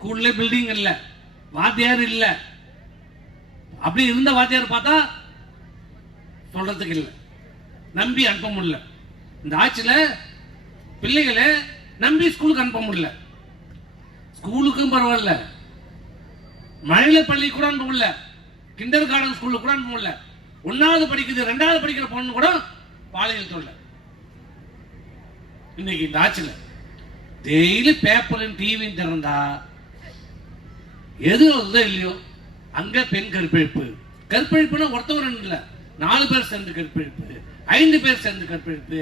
ஸ்கூல்ல பில்டிங் இல்ல, வாத்தியார் இல்ல. அப்படி இருந்த வாத்தியார் பார்த்தா சொல்றதுக்கு இல்லை, நம்பி அனுப்ப முடியல. இந்த ஆட்சியில பிள்ளைகளை நம்பி ஸ்கூலுக்கு அனுப்ப முடியல. ஸ்கூலுக்கும் பரவாயில்ல, மழை பள்ளி கூட அனுப்ப முடியல, கிண்டர் கார்டன் ஸ்கூலுக்கு கூட அனுப்ப முடியல. 1வது படிக்குது 2வது படிக்கிற பொண்ணு கூட பாலியல் தொல்லை. இன்னைக்கு இந்த ஆட்சியில டெய்லி பேப்பரும் டிவியும் திறந்தா எது இல்லையோ அங்க பெண் கற்பழிப்பு. கற்பழிப்புனா ஒருத்தவர் இல்ல, 4 பேர் சேர்ந்து கற்பழிப்பு, 5 பேர் சேர்ந்து கற்பழிப்பு,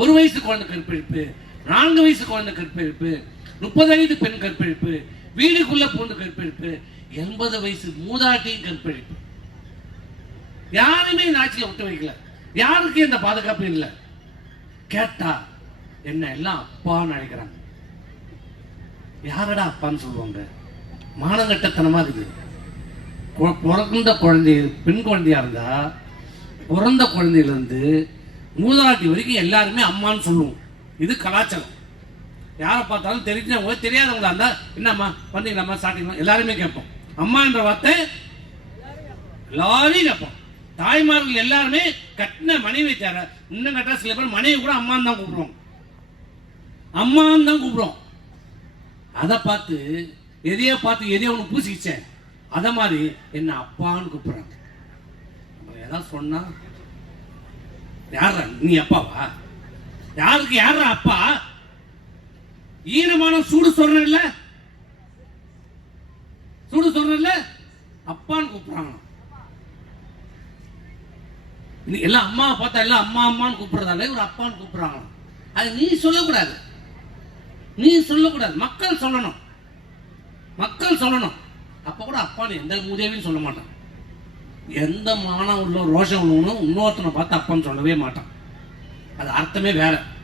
1 வயசு குழந்தை கற்பழிப்பு, 4 வயசு குழந்தை கற்பழிப்பு, 35 பெண் கற்பழிப்பு, வீடுக்குள்ள பூண்டு கற்பழிப்பு, 80 வயசு மூதாட்டியும் கற்பழிப்பு. யாருமே இந்த ஆட்சியை விட்டு வைக்கல. யாருக்கு இந்த பாதுகாப்பு இல்லை. கேட்டா என்ன எல்லாம் அப்பான்னு நினைக்கிறாங்க. யாரடா அப்பான்னு சொல்லுவாங்க? மானங்கட்டத்தனமா இருக்கு. பிறந்த குழந்தை பெண் குழந்தையா இருந்தா பிறந்த குழந்தையிலிருந்து மூதாட்டி வரைக்கும் எல்லாருமே அம்மான்னு சொல்லுவோம். இது கலாச்சாரம். யாரை பார்த்தாலும் தெரிஞ்சவங்க தெரியாதவங்களா இருந்தா என்னம்மா பண்ணீங்களாம்மா சாப்பிட்டீங்களா எல்லாருமே கேட்போம். அம்மா என்ற வார்த்தை எல்லாரையும் கேட்போம். தாய்மார்கள் எல்லாருமே கட்டின மனைவி தேர இன்னும் கட்டா சில பேர் மனைவி கூட அம்மான்னு தான் கூப்பிடுவோம், அம்மான்னு தான் கூப்பிடுவோம். அதை பார்த்து எதையோ ஒன்று பூசிச்சேன், அத மாதிரி என்ன அப்பான்னு கூப்பிடுறாங்க. ஏதாவது சொன்னா யாரா நீ அப்பாவா? யாருக்கு யாரா அப்பா? ஈனமான சூடு சொல்றேன் இல்ல, சூடு சொல்றேன் இல்ல, அப்பான்னு கூப்பிடுறாங்க. எல்லாம் அம்மா பார்த்தா எல்லாம் அம்மா அம்மான்னு கூப்பிடுறதால ஒரு அப்பான்னு கூப்பிடுறாங்க. அது நீ சொல்லக்கூடாது, நீ சொல்லக்கூடாது, மக்கள் சொல்லணும், மக்கள் சொல்லணும். அப்ப கூட அப்பான்னு எந்த உதவியும் சொல்ல மாட்டான். எந்த மானம் உள்ள ரோஷம் உள்ளவனும் இன்னொருத்தனை பார்த்து அப்பான்னு சொல்லவே மாட்டான். அது அர்த்தமே வேற.